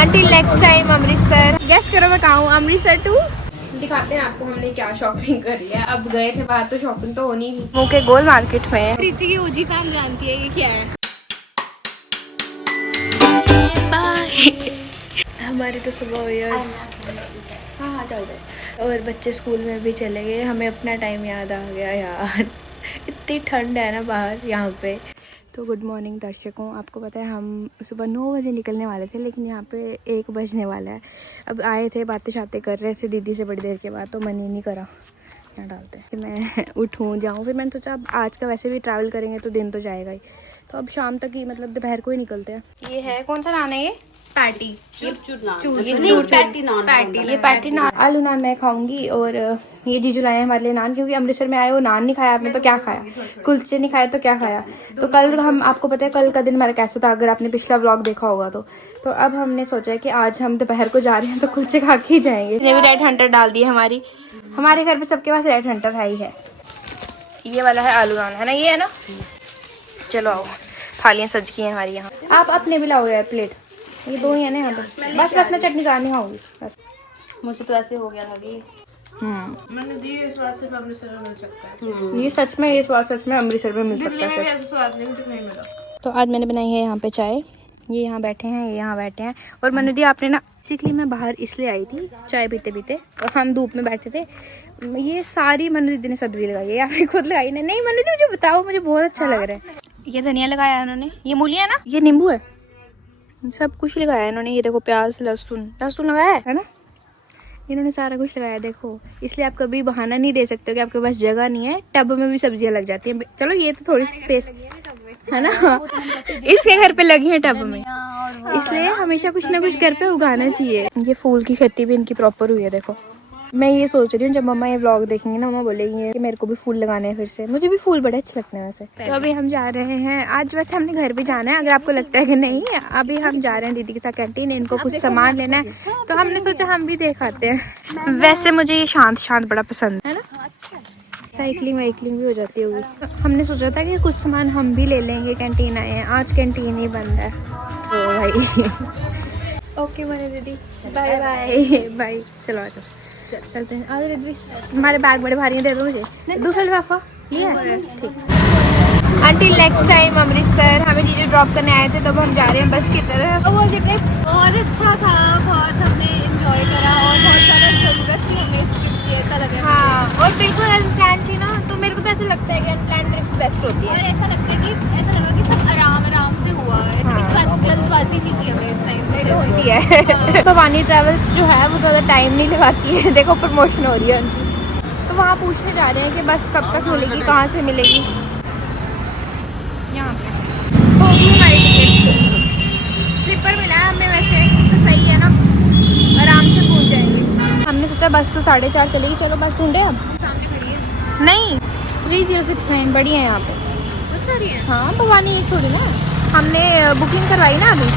Until next time Amritsar. Guess करो मैं कहाँ हूँ? अमृतसर टू दिखाते हैं आपको हमने क्या शॉपिंग करी है। अब गए थे बाहर तो शॉपिंग तो होनी थी। मुँह के गोल मार्केट में प्रीति की ओजी फैन जानती है ये क्या है। हमारी तो सुबह हुई है। हाँ चल रहे और बच्चे स्कूल में भी चले गए। हमें अपना टाइम याद आ गया यार। इतनी ठंड है ना बाहर यहाँ पे। तो गुड मॉर्निंग दर्शकों, आपको पता है हम सुबह 9 बजे निकलने वाले थे लेकिन यहाँ पे 1 बजने वाला है। अब आए थे बातें शातें कर रहे थे दीदी से बड़ी देर के बाद, तो मन ही नहीं करा यहाँ डालते हैं कि मैं उठूँ जाऊँ। फिर मैंने सोचा अब आज का वैसे भी ट्रैवल करेंगे तो दिन तो जाएगा ही, तो अब शाम तक ही मतलब दोपहर को ही निकलते हैं। ये है कौन सा नान है? ये पैटी, ये पैटी नान। आलू नान मैं खाऊंगी और ये जीजू लाए हैं हमारे लिए नान, क्योंकि अमृतसर में आए वो नान नहीं खाया आपने तो क्या खाया, कुलचे नहीं खाया तो क्या खाया। तो कल हम, आपको पता है कल का दिन हमारा कैसा था, अगर आपने पिछला व्लॉग देखा होगा तो अब हमने सोचा है कि आज हम दोपहर को जा रहे हैं तो कुलचे खा के ही जाएंगे। ये भी रेड हंटर डाल दी है हमारे घर पे, सबके पास रेड हंटर है ही है। ये वाला है आलू नान है ना, ये है ना। चलो आओ, थालियाँ सज की हैं हमारी यहाँ। आप अपने भी लाओ यार प्लेट, ये 2 ही है ना यहाँ पे। बस मैं चटनी कार नहीं खाऊंगी बस। मुझे तो ऐसे हो गया था कि मैंने दी ये स्वाद सिर्फ अमृतसर में मिल सकता है। ये सच में, ये स्वाद सच में अमृतसर में मिल सकता है। ऐसा स्वाद नहीं मुझे कहीं मिला। तो आज मैंने बनाई है यहाँ पे चाय। ये यहाँ बैठे हैं, ये यहाँ बैठे हैं। और मनु दी आपने ना, बेसिकली मैं बाहर इसलिए आई थी चाय पीते पीते और हम धूप में बैठे थे। ये सारी मनु दीदी ने सब्जी लगाई है, आपने खुद लगाई ना? नहीं मनु दी मुझे बताओ, मुझे बहुत अच्छा लग रहा है। ये धनिया लगाया है उन्होंने, ये मूलियाँ ना, ये नींबू है, सब कुछ लगाया है इन्होंने। ये देखो प्याज लहसुन लगाया है ना, इन्होंने सारा कुछ लगाया देखो। इसलिए आप कभी बहाना नहीं दे सकते कि आपके पास जगह नहीं है। टब में भी सब्जियां लग जाती हैं। चलो ये तो थोड़ी सी स्पेस है ना, इसके घर पे लगी है टब में, इसलिए हमेशा कुछ ना कुछ घर पे उगाना चाहिए। ये फूल की खेती भी इनकी प्रॉपर हुई है देखो। मैं ये सोच रही हूँ जब मम्मा ये व्लॉग देखेंगे ना, मम्मा बोलेंगे कि मेरे को भी फूल लगाने हैं फिर से। मुझे भी फूल बड़े अच्छे लगते हैं वैसे। तो अभी हम जा रहे हैं, आज वैसे हमने घर भी जाना है, अगर आपको लगता है कि नहीं। अभी हम जा रहे हैं दीदी के साथ कैंटीन, इनको कुछ सामान लेना है तो हमने सोचा हम भी देख आते हैं। वैसे मुझे ये शांत बड़ा पसंद है ना, साइकिलिंग वाइकलिंग भी हो जाती होगी। हमने सोचा था कि कुछ सामान हम भी ले लेंगे, कैंटीन आए हैं, आज कैंटीन ही बंद है तो भाई। ओके मैंने दीदी, बाय बाय बाय। चलो आ जाओ चलते हैं। अरे दीदी हमारे बैग बड़े भारी हैं, दे दो मुझे दूसरा लिफाफा। लिया ठीक। Until next time Amritsar. हमें जीजू ड्रॉप करने आए थे तो अब हम जा रहे हैं बस की तरफ। वो ट्रिप बहुत अच्छा था, बहुत हमने एंजॉय करा और बहुत ज़्यादा ज़रूरत थी हमें इस ट्रिप की, ऐसा लगा। हाँ और बिल्कुल अनप्लान थी ना, तो मेरे को तो ऐसा लगता है कि अनप्लान ट्रिप बेस्ट होती है। और ऐसा लगता है कि ऐसा लगा कि सब आराम से हुआ है, ऐसे किसी बात जल्दबाजी नहीं की हमें इस टाइम पे होती है। भवानी ट्रैवल्स जो है वो ज़्यादा टाइम नहीं लगाती है, देखो प्रमोशन हो रही है उनकी। तो वहाँ पूछने जा रहे हैं कि बस कब तक मिलेगी, कहाँ से मिलेगी। यहाँ पे होगी हमारी टिकट, स्लीपर मिला है हमें वैसे तो सही है ना, आराम से पहुँच जाएंगे। हमने सोचा बस तो 4:30 चलेगी, चलो बस ढूंढे। अब सामने खड़ी है नहीं 3069 बड़ी है यहाँ पे बहुत सारी है। हाँ भवानी एक थोड़ी ना, हमने बुकिंग करवाई ना अभी,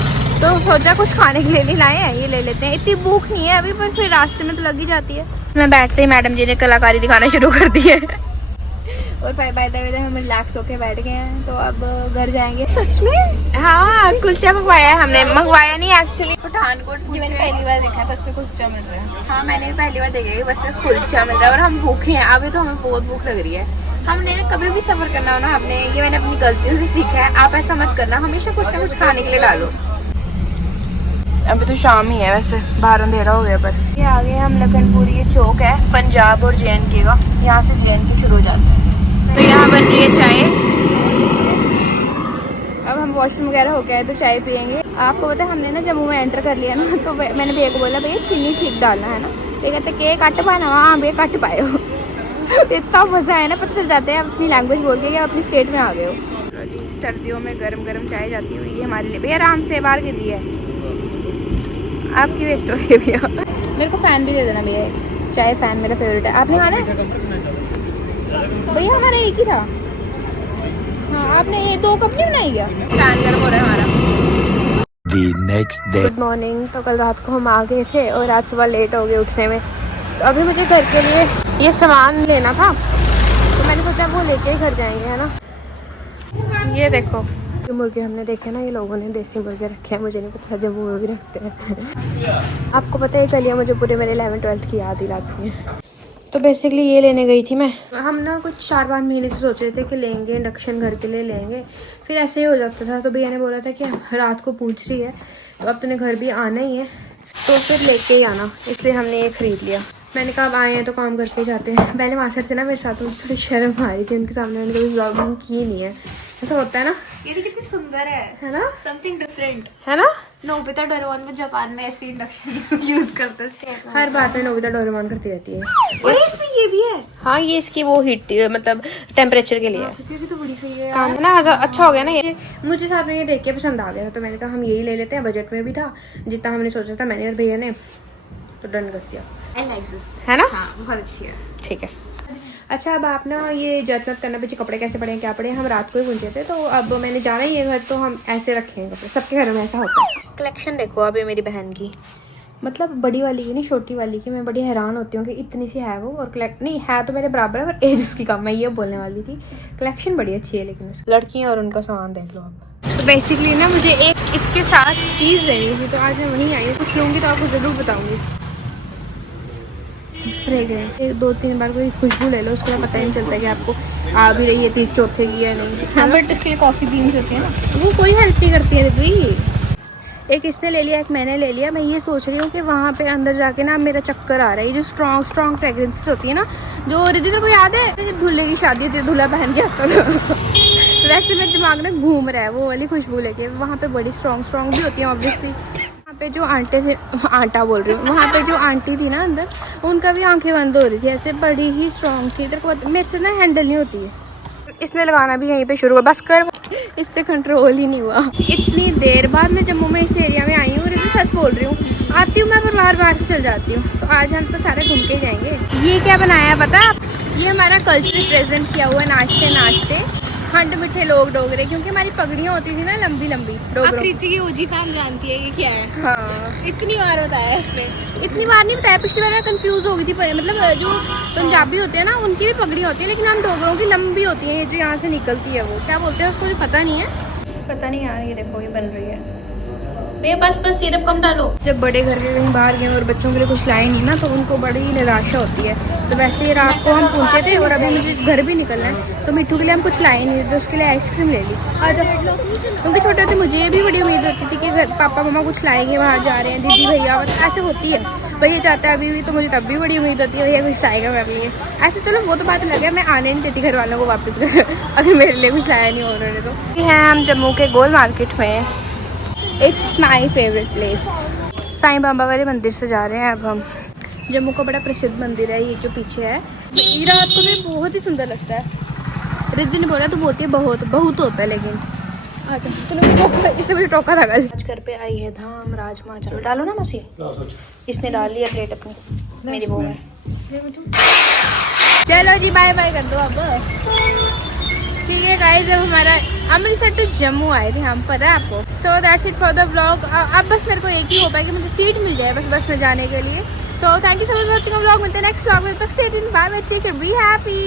तो सोचा कुछ खाने के लिए भी लाए हैं, ये ले लेते हैं। इतनी भूख नहीं है अभी, पर फिर रास्ते में तो लग ही जाती है। मैं बैठते ही मैडम जी ने कलाकारी दिखाना शुरू कर दी है और बाय द वे हम रिलैक्स होके बैठ गए हैं। तो अब घर जाएंगे। सच में हाँ कुलचा मंगवाया है हमने, मंगवाया नहीं एक्चुअली, पठानकोट। ये मैंने पहली बार देखा है बस में कुलचा मिल रहा है। हाँ मैंने भी पहली बार देखा है बस में कुलचा मिल रहा है और हम भूखे हैं अभी, तो हमें बहुत भूख लग रही है। हमने कभी भी सफर करना हो ना, हमने ये मैंने अपनी गलतियों से सीखा है, आप ऐसा मत करना, हमेशा कुछ ना कुछ खाने के लिए डालो। अभी तो शाम ही है वैसे, बाहर अंधेरा हो गया। पर ये आगे हम लखनपुरी, ये चौक है पंजाब और JNK का, यहाँ से JNK शुरू हो जाता है। तो यहाँ बन रही है चाय। अब हम वॉशरूम वगैरह हो गए तो चाय पियेंगे। आपको पता है हमने ना जम्मू में एंटर कर लिया ना, तो मैंने भैया को बोला भैया चीनी ठीक डालना है ना, ये कहते के कट पाना। हाँ भैया कट पाए हो। इतना मज़ा है ना, पता चल जाता है अपनी लैंग्वेज बोल के कि आप अपनी स्टेट में आ गए हो। सर्दियों में गरम गरम चाय जाती हुई है हमारे लिए। भैया आराम से बाहर गिर रही है, आपकी वेस्ट हो रही है भैया। मेरे को फ़ैन भी दे देना भैया, चाय फ़ैन मेरा फेवरेट है। आपने खाना है भैया? हमारा एक ही था। हाँ आपने ये 2 कप नहीं बनाई क्या? फैन गर्म हो रहा है हमारा। Good morning. तो कल रात को हम आ गए थे और आज सुबह लेट हो गए उठने में, तो अभी मुझे घर के लिए ये सामान लेना था, तो मैंने सोचा वो लेके ही घर जाएंगे है ना। ये देखो जो मुर्गे हमने देखे ना, ये लोगों ने देसी मुर्गे रखे हैं, मुझे नहीं पता जम्मू में भी रखते हैं। आपको पता है गलियाँ मुझे पूरे मेरे 11th-12th की याद दिलाती हैं। तो बेसिकली ये लेने गई थी मैं। हम ना कुछ 4-5 महीने से सोच रहे थे कि लेंगे, इंडक्शन घर के लिए लेंगे, फिर ऐसे ही हो जाता था। तो भैया ने बोला था कि रात को पूछ रही है तो अब तूने घर भी आना ही है तो फिर लेके ही आना, इसलिए हमने ये ख़रीद लिया। मैंने कहा अब आए हैं तो काम करके जाते हैं। पहले वहाँ से थे ना मेरे साथ, मुझे थोड़ी शर्म आ रही थी उनके सामने, मैंने कभी ब्लॉगिंग की नहीं है। ऐसा होता है ना, ये कितनी सुंदर है ना, समथिंग डिफरेंट है ना। नोबिता डोरेमोन में जापान में ऐसी इंडक्शन यूज करते थे। हर बात में नोबिता डोरेमोन करती रहती है। और इसमें ये भी है। हाँ, ये इसकी वो हीट मतलब टेम्परेचर के लिए है। ये तो बड़ी सही है काम है ना, अच्छा हो गया ना ये। मुझे साथ में ये देख के पसंद आ गया था तो मैंने कहा हम यही ले लेते हैं। बजट में भी था जितना हमने सोचा था, मैंने और भैया ने, तो डन कर दिया। आई लाइक दिस, है ना। हाँ बहुत अच्छी है। ठीक है। अच्छा, अब आप ना ये जतन करना पीछे कपड़े कैसे पड़े हैं क्या पड़े हैं, हम रात को ही पूछे थे। तो अब मैंने जाना ही है घर, तो हम ऐसे रखेंगे कपड़े, सबके घर में ऐसा होता है। कलेक्शन देखो अब ये मेरी बहन की, मतलब बड़ी वाली की नहीं, छोटी वाली की। मैं बड़ी हैरान होती हूँ कि इतनी सी है वो, और नहीं है तो मेरे बराबर है पर एज उसकी कम है, ये बोलने वाली थी। कलेक्शन बड़ी अच्छी है लेकिन उसकी। लड़कियाँ और उनका सामान देख लो आप। तो बेसिकली ना मुझे एक इसके साथ चीज़ लेनी थी, तो आज मैं वहीं आई हूँ। कुछ लूँगी तो आपको ज़रूर बताऊँगी। फ्रेगरेंस 2-3 बार कोई खुशबू ले लो, उसके बाद पता ही नहीं चलता कि आपको आ भी रही है 30-34 की या नहीं। हाँ बट इसके लिए कॉफी बीन्स होती है ना, वो कोई हेल्प नहीं करती है रिद्वी। एक इसने ले लिया, एक मैंने ले लिया। मैं ये सोच रही हूँ कि वहाँ पे अंदर जाके ना मेरा चक्कर आ रहा है। जो स्ट्रॉन्ग फ्रेगरेंसेस होती है ना, जो रिद्धि तेरे को याद है जब दूल्हे की शादी थी, दूल्हा पहन के आता था वैसे मेरे दिमाग में घूम रहा है वो वाली खुशबू लेके। वहाँ पे बड़ी स्ट्रॉन्ग भी होती है ऑब्वियसली। वहाँ पे जो आंटे थे, आंटा बोल रही हूँ, वहाँ पे जो आंटी थी ना अंदर, उनका भी आंखें बंद हो रही थी, ऐसे बड़ी ही स्ट्रॉन्ग थी। तेरे को मेरे से ना हैंडल नहीं होती है। इसने लगाना भी यहीं पे शुरू हुआ, बस कर, इससे कंट्रोल ही नहीं हुआ। इतनी देर बाद मैं जम्मू में इस एरिया में आई हूँ, और सच बोल रही हूँ, आती हूँ मैं पर बार से चल जाती हूँ। तो आज हम तो सारे घूम के जाएंगे। ये क्या बनाया है पता है आप? ये हमारा कल्चर रिप्रेजेंट किया हुआ है, नाचते खंड मिठे लोग डोगरे, क्योंकि हमारी पगड़ियाँ होती थी ना लंबी डोगरों। आकृति की ओजी फैम जानती है ये क्या है। हाँ, इतनी बार बताया इसने, इतनी बार नहीं बताया, पिछली बार मैं कंफ्यूज हो गई थी। मतलब जो पंजाबी होते हैं ना, उनकी भी पगड़ियाँ होती है, लेकिन हम डोगरों की लंबी होती है, जो यहाँ से निकलती है। वो क्या बोलते हैं उसको, मुझे पता नहीं है। पता नहीं यार, ये देखो ये बन रही है। बस सिरप कम डालो। जब बड़े घर के कहीं बाहर गए और बच्चों के लिए कुछ लाए नहीं ना, तो उनको बड़ी निराशा होती है। तो वैसे ही रात को हम पहुँचे थे और अभी मुझे घर भी निकलना है, तो मिट्टू के लिए हम कुछ लाए नहीं, तो उसके लिए आइसक्रीम ले ली। आज क्योंकि छोटे होते मुझे भी बड़ी उम्मीद होती थी कि घर पापा मम्मा कुछ लाएंगे, बाहर जा रहे हैं, दीदी भैया, मतलब ऐसे होती है। भैया चाहता है अभी भी, तो मुझे तब भी बड़ी उम्मीद होती है भैया कुछ लाएगा मेरे लिए। ऐसे चलो वो तो बात अलग है, मैं आने नहीं देती घर वालों को वापस अभी मेरे लिए कुछ लाया नहीं उन्होंने। तो है हम जम्मू के गोल मार्केट में। It's my favourite place. Sai Baba वाले मंदिर से जा रहे हैं अब हम। जम्मू का बड़ा प्रसिद्ध मंदिर है ये जो पीछे है। ये रात को भी बहुत ही सुंदर लगता है। रिद्धि ने बोला तो बोलती है बहुत होता है, लेकिन इसने मुझे टोका था कल। आज घर पे आई है धाम राजमा चावल। डालो ना मसी। इसने डाल लिया प्लेट अपनी, मेरी वो है। चलो जी बाय बाय कर दो अब। ठीक है गाइस, जब हमारा अमृतसर टू जम्मू आए थे हम, पता है आपको। So that's it for the vlog. अब बस मेरे को एक ही होता है कि मुझे सीट मिल जाए बस में जाने के लिए। So thank you so much for watching vlog. मिलते हैं नेक्स्ट व्लॉग में, तब stay tuned, bye bye, take care, be happy.